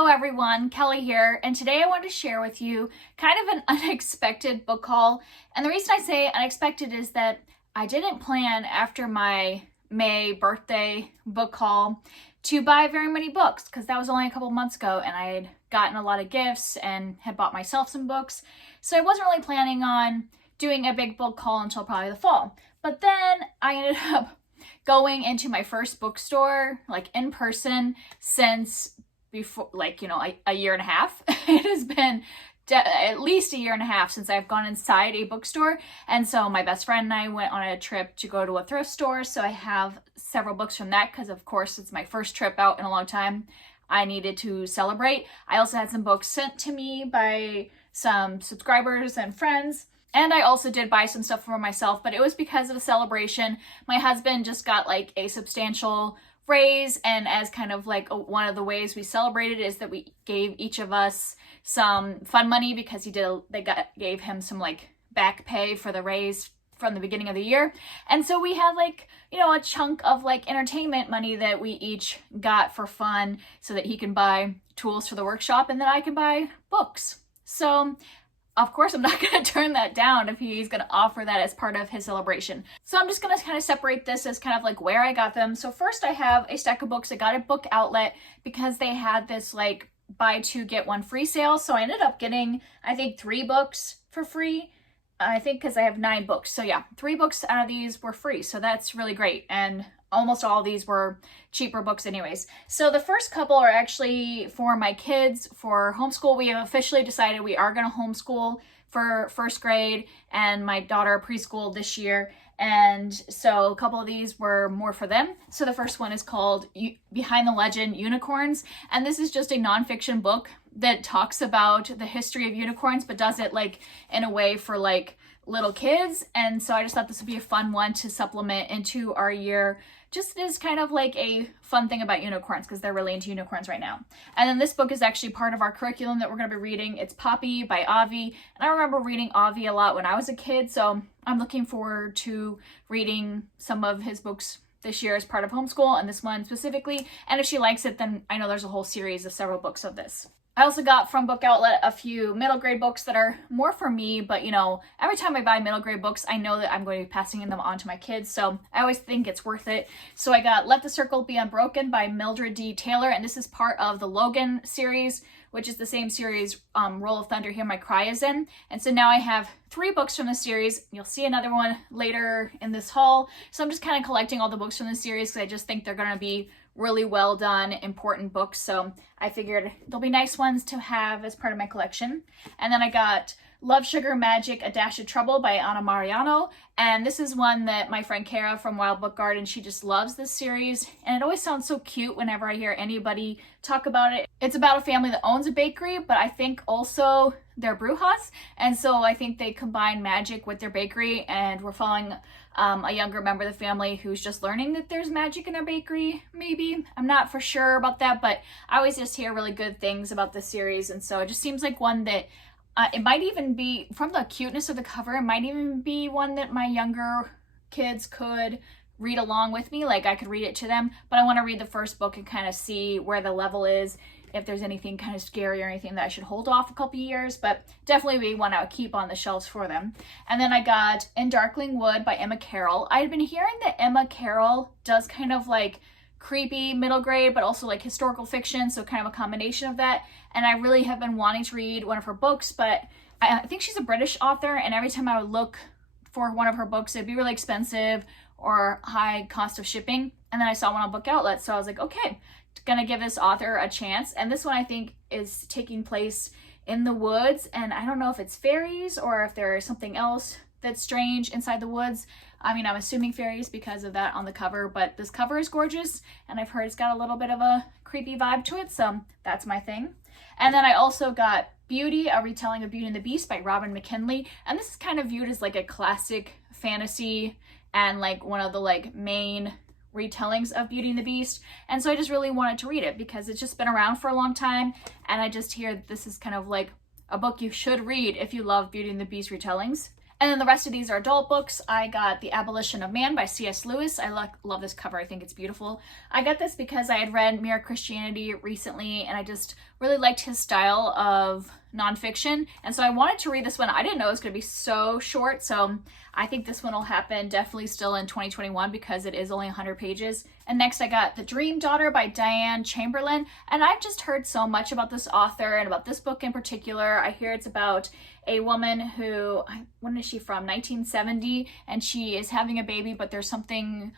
Hello everyone, Kelly here, and today I want to share with you kind of an unexpected book haul. And the reason I say unexpected is that I didn't plan after my May birthday book haul to buy very many books because that was only a couple months ago and I had gotten a lot of gifts and had bought myself some books. So I wasn't really planning on doing a big book haul until probably the fall. But then I ended up going into my first bookstore, like in person, since before, a year and a half. It has been at least a year and a half since I've gone inside a bookstore. And so my best friend and I went on a trip to go to a thrift store. So I have several books from that because, of course, it's my first trip out in a long time. I needed to celebrate. I also had some books sent to me by some subscribers and friends. And I also did buy some stuff for myself, but it was because of the celebration. My husband just got like a substantial raise, and as kind of like one of the ways we celebrated is that we gave each of us some fun money because gave him some like back pay for the raise from the beginning of the year. And so we had a chunk of like entertainment money that we each got for fun so that he can buy tools for the workshop and then I can buy books. So of course, I'm not going to turn that down if he's going to offer that as part of his celebration. So I'm just going to kind of separate this as kind of like where I got them. So first I have a stack of books I got at Book Outlet because they had this like buy two get one free sale. So I ended up getting, I think, 3 books for free. I think because I have 9 books. So yeah, 3 books out of these were free. So that's really great. And almost all of these were cheaper books anyways. So the first couple are actually for my kids for homeschool. We have officially decided we are going to homeschool for first grade and my daughter preschool this year. And so a couple of these were more for them. So the first one is called Behind the Legend, Unicorns. And this is just a nonfiction book that talks about the history of unicorns, but does it like in a way for like little kids. And so I just thought this would be a fun one to supplement into our year. Just as kind of like a fun thing about unicorns because they're really into unicorns right now. And then this book is actually part of our curriculum that we're going to be reading. It's Poppy by Avi. And I remember reading Avi a lot when I was a kid. So I'm looking forward to reading some of his books this year as part of homeschool and this one specifically. And if she likes it, then I know there's a whole series of several books of this. I also got from Book Outlet a few middle grade books that are more for me, but every time I buy middle grade books, I know that I'm going to be passing them on to my kids, so I always think it's worth it. So I got Let the Circle Be Unbroken by Mildred D. Taylor, and this is part of the Logan series, which is the same series Roll of Thunder Hear My Cry is in. And so now I have 3 books from the series. You'll see another one later in this haul. So I'm just kind of collecting all the books from the series because I just think they're going to be really well done, important books. So I figured they'll be nice ones to have as part of my collection. And then I got Love, Sugar, Magic, A Dash of Trouble by Anna Mariano. And this is one that my friend Cara from Wilde Book Garden, she just loves this series. And it always sounds so cute whenever I hear anybody talk about it. It's about a family that owns a bakery, but I think also they're brujas. And so I think they combine magic with their bakery. And we're following a younger member of the family who's just learning that there's magic in their bakery, maybe. I'm not for sure about that, but I always just hear really good things about this series. And so it just seems like one that it might even be, from the cuteness of the cover, it might even be one that my younger kids could read along with me. Like I could read it to them, but I want to read the first book and kind of see where the level is, if there's anything kind of scary or anything that I should hold off a couple years, but definitely be one I would keep on the shelves for them. And then I got In Darkling Wood by Emma Carroll. I had been hearing that Emma Carroll does kind of like creepy middle grade, but also like historical fiction, so kind of a combination of that. And I really have been wanting to read one of her books, but I think she's a British author, and every time I would look for one of her books, it'd be really expensive or high cost of shipping. And then I saw one on Book Outlet, so I was like, okay, gonna give this author a chance. And this one I think is taking place in the woods, and I don't know if it's fairies or if there's something else that's strange inside the woods. I mean, I'm assuming fairies because of that on the cover, but this cover is gorgeous, and I've heard it's got a little bit of a creepy vibe to it, so that's my thing. And then I also got Beauty, a retelling of Beauty and the Beast by Robin McKinley, and this is kind of viewed as like a classic fantasy and like one of the like main retellings of Beauty and the Beast. And so I just really wanted to read it because it's just been around for a long time, and I just hear that this is kind of like a book you should read if you love Beauty and the Beast retellings. And then the rest of these are adult books. I got The Abolition of Man by C.S. Lewis. I love this cover. I think it's beautiful. I got this because I had read Mere Christianity recently, and I just really liked his style of nonfiction. And so I wanted to read this one. I didn't know it was going to be so short, so I think this one will happen definitely still in 2021 because it is only 100 pages. And next I got The Dream Daughter by Diane Chamberlain. And I've just heard so much about this author and about this book in particular. I hear it's about a woman who, when is she from? 1970, and she is having a baby, but there's something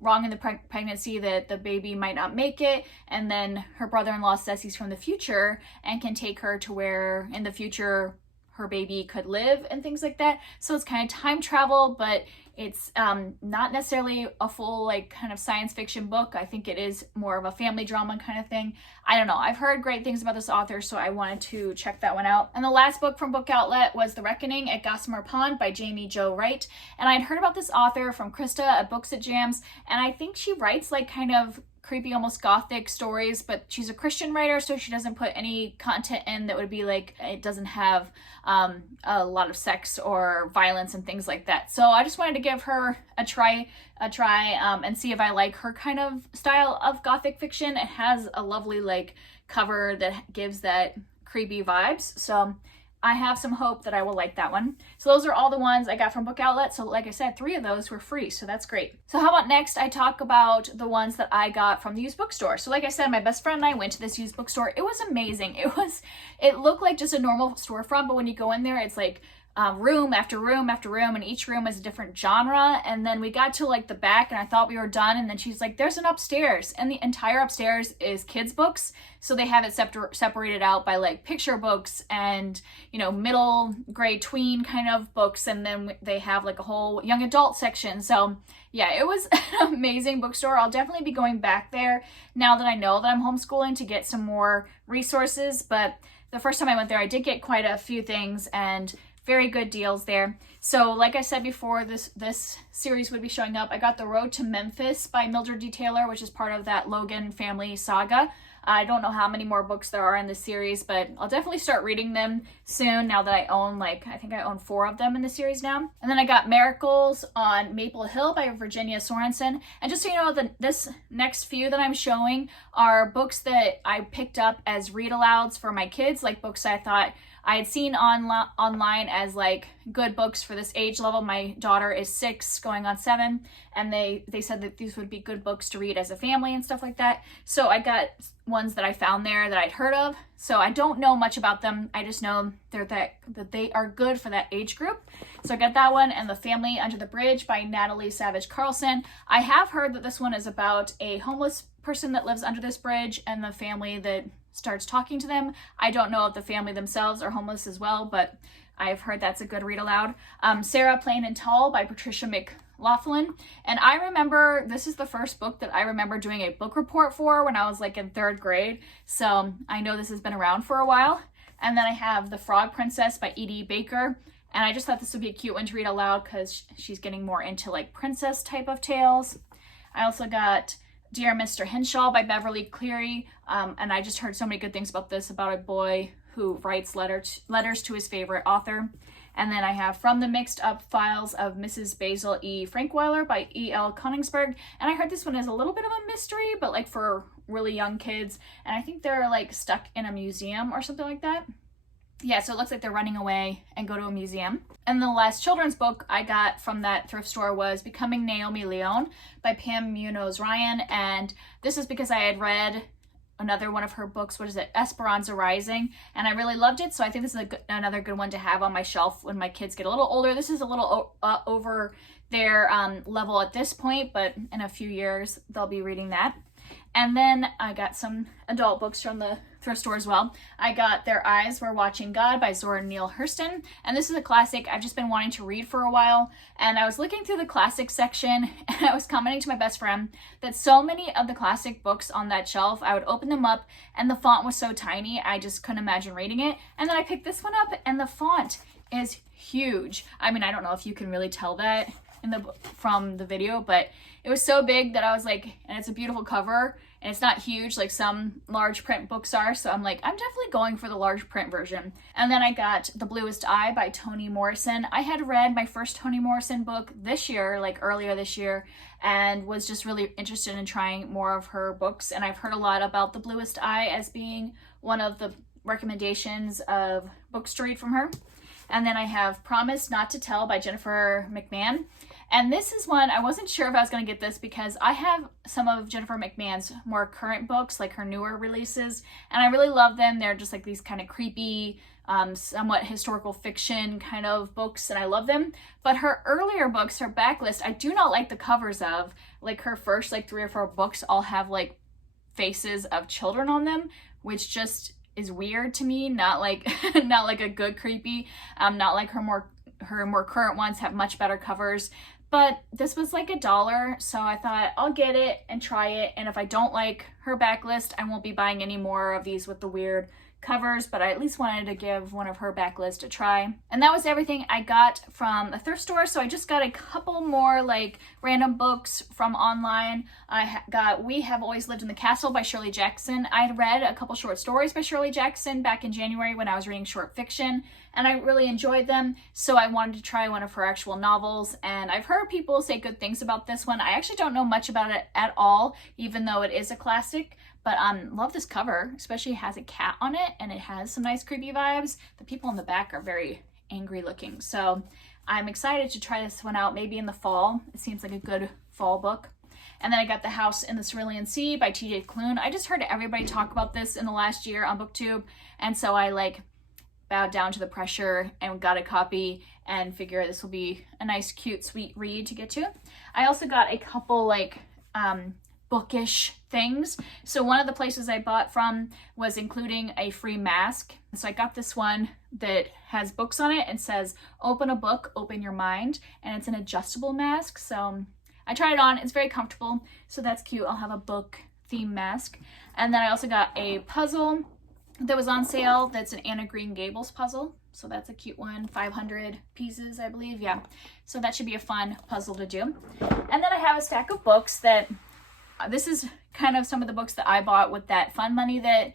wrong in the pregnancy that the baby might not make it. And then her brother-in-law says he's from the future and can take her to where in the future her baby could live and things like that. So it's kind of time travel, but it's not necessarily a full like kind of science fiction book. I think it is more of a family drama kind of thing. I don't know. I've heard great things about this author, so I wanted to check that one out. And the last book from Book Outlet was The Reckoning at Gossamer Pond by Jamie Jo Wright. And I'd heard about this author from Krista at Books at Jams, and I think she writes like kind of creepy, almost gothic stories, but she's a Christian writer, so she doesn't put any content in that would be like, it doesn't have a lot of sex or violence and things like that. So I just wanted to give her a try and see if I like her kind of style of gothic fiction. It has a lovely like cover that gives that creepy vibes, so I have some hope that I will like that one. So those are all the ones I got from Book Outlet. So like I said, 3 of those were free, so that's great. So how about next I talk about the ones that I got from the used bookstore. So like I said, my best friend and I went to this used bookstore. It was amazing. It looked like just a normal storefront, but when you go in there, it's like room after room after room, and each room is a different genre. And then we got to like the back and I thought we were done, and then she's like, there's an upstairs, and the entire upstairs is kids books. So they have it separated out by like picture books and, you know, middle grade tween kind of books, and then they have like a whole young adult section. So yeah, it was an amazing bookstore. I'll definitely be going back there now that I know that I'm homeschooling to get some more resources. But the first time I went there, I did get quite a few things and very good deals there. So like I said before, this series would be showing up. I got The Road to Memphis by Mildred D. Taylor, which is part of that Logan family saga. I don't know how many more books there are in this series, but I'll definitely start reading them soon now that I own, like, I think I own 4 of them in the series now. And then I got Miracles on Maple Hill by Virginia Sorensen. And just so you know, this next few that I'm showing are books that I picked up as read-alouds for my kids, like books I thought I had seen online as like good books for this age level. My daughter is 6 going on 7, and they said that these would be good books to read as a family and stuff like that. So I got ones that I found there that I'd heard of. So I don't know much about them. I just know that they are good for that age group. So I got that one, and The Family Under the Bridge by Natalie Savage Carlson. I have heard that this one is about a homeless person that lives under this bridge and the family that starts talking to them. I don't know if the family themselves are homeless as well, but I've heard that's a good read aloud. Sarah, Plain and Tall by Patricia McLaughlin. And I remember, this is the first book that I remember doing a book report for when I was like in 3rd grade. So I know this has been around for a while. And then I have The Frog Princess by E.D. Baker. And I just thought this would be a cute one to read aloud because she's getting more into like princess type of tales. I also got Dear Mr. Henshaw by Beverly Cleary, and I just heard so many good things about this, about a boy who writes letters to his favorite author. And then I have From the Mixed Up Files of Mrs. Basil E. Frankweiler by E.L. Koningsberg, and I heard this one is a little bit of a mystery, but like for really young kids, and I think they're like stuck in a museum or something like that. Yeah, so it looks like they're running away and go to a museum. And the last children's book I got from that thrift store was Becoming Naomi Leone by Pam Munoz Ryan. And this is because I had read another one of her books, what is it, Esperanza Rising, and I really loved it. So I think this is another good one to have on my shelf when my kids get a little older. This is a little over their level at this point, but in a few years they'll be reading that. And then I got some adult books from the thrift store as well. I got Their Eyes Were Watching God by Zora Neale Hurston. And this is a classic I've just been wanting to read for a while. And I was looking through the classic section and I was commenting to my best friend that so many of the classic books on that shelf, I would open them up and the font was so tiny, I just couldn't imagine reading it. And then I picked this one up and the font is huge. I mean, I don't know if you can really tell that from the video, but it was so big that I was like, and it's a beautiful cover, and it's not huge like some large print books are, so I'm like, I'm definitely going for the large print version. And then I got The Bluest Eye by Toni Morrison. I had read my first Toni Morrison book this year, like earlier this year, and was just really interested in trying more of her books, and I've heard a lot about The Bluest Eye as being one of the recommendations of books to read from her. And then I have Promise Not to Tell by Jennifer McMahon. And this is one, I wasn't sure if I was going to get this because I have some of Jennifer McMahon's more current books, like her newer releases, and I really love them. They're just like these kind of creepy, somewhat historical fiction kind of books, and I love them. But her earlier books, her backlist, I do not like the covers of. Like her first like 3 or 4 books all have like faces of children on them, which just is weird to me. Not like not like a good creepy. Not like her more current ones have much better covers. But this was like $1, so I thought I'll get it and try it, and if I don't like her backlist, I won't be buying any more of these with the weird covers, but I at least wanted to give one of her backlist a try. And that was everything I got from a thrift store, so I just got a couple more like random books from online. I got We Have Always Lived in the Castle by Shirley Jackson. I had read a couple short stories by Shirley Jackson back in January when I was reading short fiction, and I really enjoyed them, so I wanted to try one of her actual novels, and I've heard people say good things about this one. I actually don't know much about it at all, even though it is a classic, but love this cover, especially it has a cat on it, and it has some nice creepy vibes. The people in the back are very angry looking, so I'm excited to try this one out maybe in the fall. It seems like a good fall book. And then I got The House in the Cerulean Sea by TJ Klune. I just heard everybody talk about this in the last year on BookTube, and so I like bowed down to the pressure and got a copy and figure this will be a nice, cute, sweet read to get to. I also got a couple like bookish things. So one of the places I bought from was including a free mask. So I got this one that has books on it and says, "Open a book, open your mind," and it's an adjustable mask. So I tried it on, it's very comfortable, so that's cute. I'll have a book theme mask. And then I also got a puzzle that was on sale that's an Anna Green Gables puzzle, so that's a cute one. 500 pieces, I believe. Yeah, so that should be a fun puzzle to do. And then I have a stack of books that this is kind of some of the books that I bought with that fun money that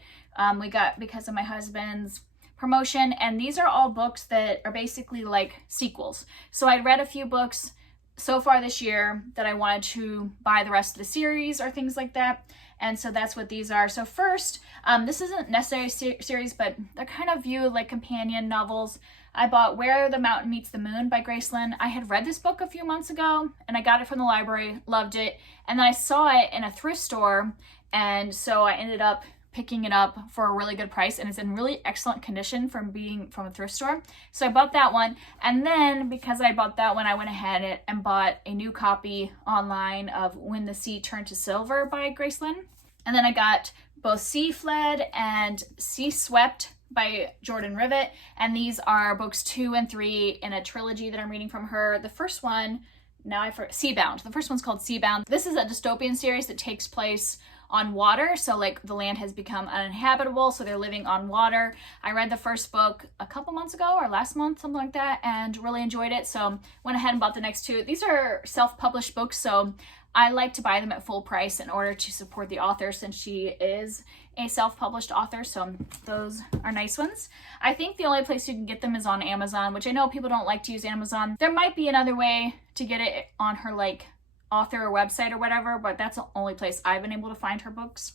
we got because of my husband's promotion, and these are all books that are basically like sequels. So I'd read a few books so far this year that I wanted to buy the rest of the series or things like that. And so that's what these are. So first, this isn't necessarily a series, but they're kind of viewed like companion novels. I bought Where the Mountain Meets the Moon by Grace Lynn. I had read this book a few months ago, and I got it from the library, loved it. And then I saw it in a thrift store, and so I ended up picking it up for a really good price, and it's in really excellent condition from being from a thrift store. So I bought that one, and then because I bought that one, I went ahead and bought a new copy online of When the Sea Turned to Silver by Grace Lynn. And then I got both Sea Fled and Sea Swept by Jordan Rivet, and these are books 2 and 3 in a trilogy that I'm reading from her. The first one, Seabound. The first one's called Seabound. This is a dystopian series that takes place on water, so like the land has become uninhabitable, so they're living on water. I read the first book a couple months ago or last month, something like that, and really enjoyed it, so went ahead and bought the next 2. These are self-published books, so I like to buy them at full price in order to support the author since she is a self-published author, so those are nice ones. I think the only place you can get them is on Amazon, which I know people don't like to use Amazon. There might be another way to get it on her like author or website or whatever, but that's the only place I've been able to find her books.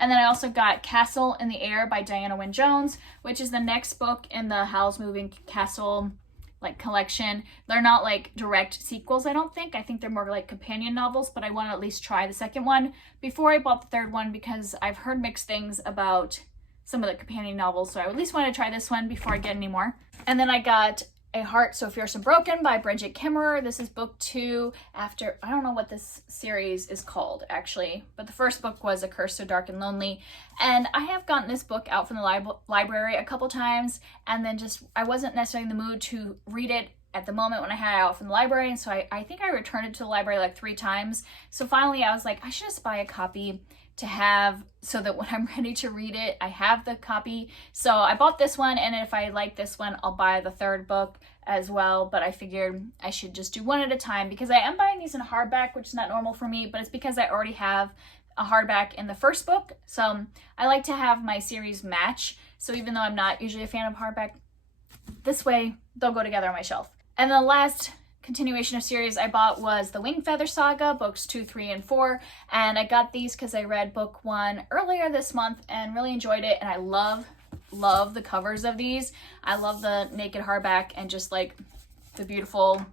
And then I also got Castle in the Air by Diana Wynne Jones, which is the next book in the Howl's Moving Castle like collection. They're not like direct sequels, I don't think. I think they're more like companion novels, but I want to at least try the second one before I bought the third one because I've heard mixed things about some of the companion novels, so I at least want to try this one before I get any more. And then I got A Heart So Fierce and Broken by Bridget Kimmerer. This is book 2 after, I don't know what this series is called actually, but the first book was A Curse So Dark and Lonely. And I have gotten this book out from the library a couple times, and then just, I wasn't necessarily in the mood to read it at the moment when I had it out from the library, and so I think I returned it to the library like 3 times. So finally I was like, I should just buy a copy to have so that when I'm ready to read it, I have the copy. So I bought this one, and if I like this one, I'll buy the third book as well. But I figured I should just do one at a time because I am buying these in hardback, which is not normal for me, but it's because I already have a hardback in the first book. So I like to have my series match. So even though I'm not usually a fan of hardback, this way they'll go together on my shelf. And the last continuation of series I bought was the Wing Feather Saga, books 2, 3, and 4. And I got these because I read book 1 earlier this month and really enjoyed it. And I love the covers of these. I love the naked hardback and just like the beautiful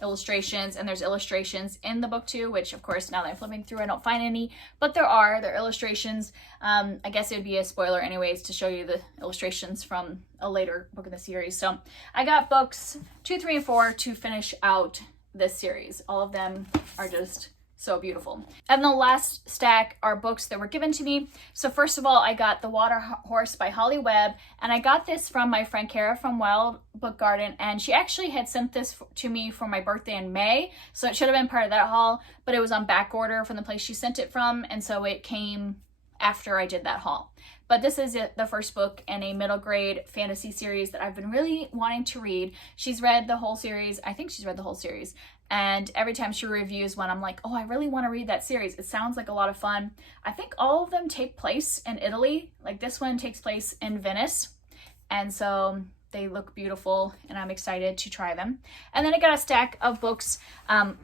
illustrations. And there's illustrations in the book too, which of course now that I'm flipping through I don't find any, but there are illustrations. I guess it would be a spoiler anyways to show you the illustrations from a later book in the series. So I got books 2, 3, and 4 to finish out this series. All of them are just so beautiful. And the last stack are books that were given to me. So first of all, I got The Water Horse by Holly Webb, and I got this from my friend Cara from Wilde Book Garden, and she actually had sent this to me for my birthday in May, so it should have been part of that haul, but it was on back order from the place she sent it from, and so it came after I did that haul. But this is the first book in a middle grade fantasy series that I've been really wanting to read. She's read the whole series. I think she's read the whole series. And every time she reviews one, I'm like, oh, I really want to read that series. It sounds like a lot of fun. I think all of them take place in Italy. Like this one takes place in Venice. And so they look beautiful and I'm excited to try them. And then I got a stack of books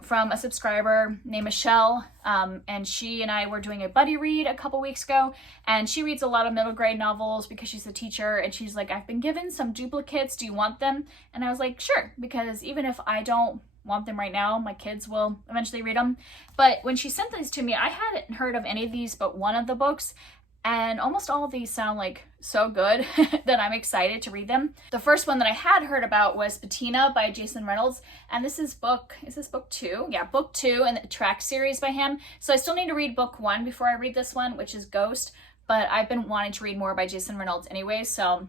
from a subscriber named Michelle. And she and I were doing a buddy read a couple weeks ago. And she reads a lot of middle grade novels because she's a teacher. And she's like, I've been given some duplicates. Do you want them? And I was like, sure. Because even if I don't want them right now, my kids will eventually read them. But when she sent these to me, I hadn't heard of any of these but one of the books. And almost all of these sound like so good that I'm excited to read them. The first one that I had heard about was Bettina by Jason Reynolds. And this is book 2? Yeah, book 2 in the track series by him. So I still need to read book 1 before I read this one, which is Ghost. But I've been wanting to read more by Jason Reynolds anyway, so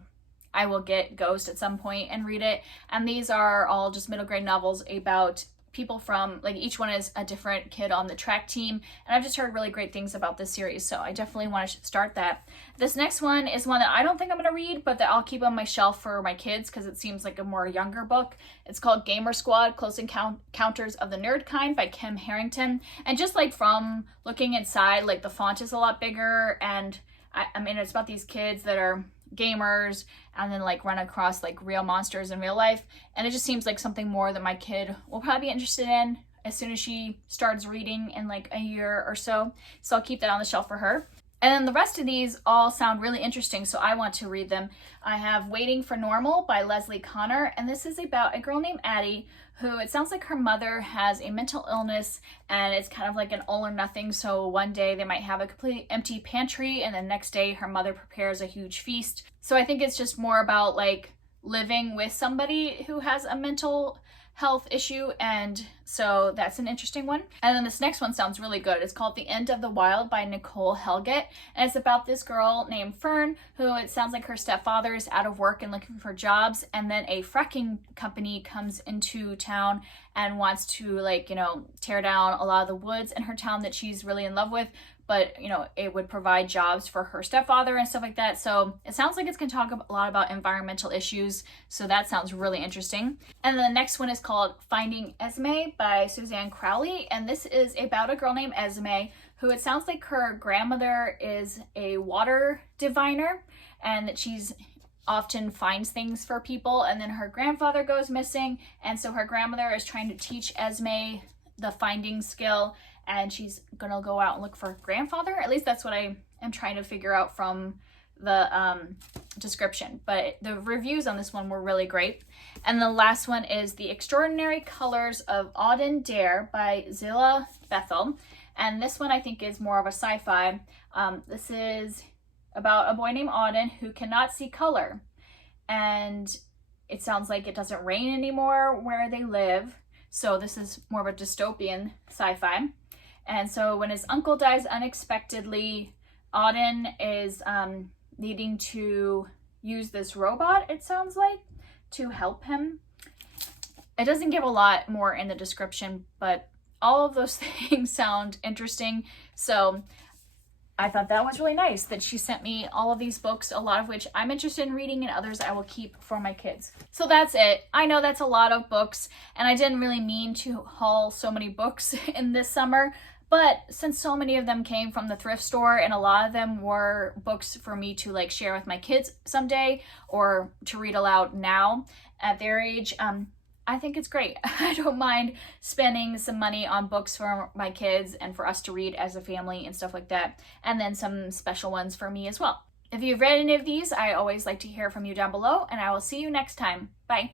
I will get Ghost at some point and read it. And these are all just middle grade novels about people from, like, each one is a different kid on the track team. And I've just heard really great things about this series, so I definitely want to start that. This next one is one that I don't think I'm going to read, but that I'll keep on my shelf for my kids because it seems like a more younger book. It's called Gamer Squad, Close Encounters of the Nerd Kind by Kim Harrington. And just like from looking inside, like the font is a lot bigger, and I mean, it's about these kids that are gamers and then like run across like real monsters in real life, and it just seems like something more that my kid will probably be interested in as soon as she starts reading in like a year or so. So I'll keep that on the shelf for her. And then the rest of these all sound really interesting, so I want to read them. I have Waiting for Normal by Leslie Connor, and this is about a girl named Addie who, it sounds like her mother has a mental illness, and it's kind of like an all or nothing. So one day they might have a completely empty pantry, and the next day her mother prepares a huge feast. So I think it's just more about like living with somebody who has a mental health issue, and so that's an interesting one. And then this next one sounds really good. It's called The End of the Wilde by Nicole Helget, and it's about this girl named Fern who, it sounds like her stepfather is out of work and looking for jobs, and then a fracking company comes into town and wants to, like, you know, tear down a lot of the woods in her town that she's really in love with, but, you know, it would provide jobs for her stepfather and stuff like that. So it sounds like it's going to talk a lot about environmental issues. So that sounds really interesting. And then the next one is called Finding Esme by Suzanne Crowley. And this is about a girl named Esme who, it sounds like her grandmother is a water diviner and that she's often finds things for people. And then her grandfather goes missing. And so her grandmother is trying to teach Esme the finding skill, and she's gonna go out and look for her grandfather. At least that's what I am trying to figure out from the description. But the reviews on this one were really great. And the last one is The Extraordinary Colors of Auden Dare by Zillah Bethel. And this one I think is more of a sci-fi. This is about a boy named Auden who cannot see color. And it sounds like it doesn't rain anymore where they live. So this is more of a dystopian sci-fi. And so when his uncle dies unexpectedly, Auden is needing to use this robot, it sounds like, to help him. It doesn't give a lot more in the description, but all of those things sound interesting. So I thought that was really nice that she sent me all of these books, a lot of which I'm interested in reading and others I will keep for my kids. So that's it. I know that's a lot of books and I didn't really mean to haul so many books in this summer, but since so many of them came from the thrift store and a lot of them were books for me to like share with my kids someday or to read aloud now at their age, I think it's great. I don't mind spending some money on books for my kids and for us to read as a family and stuff like that. And then some special ones for me as well. If you've read any of these, I always like to hear from you down below, and I will see you next time. Bye.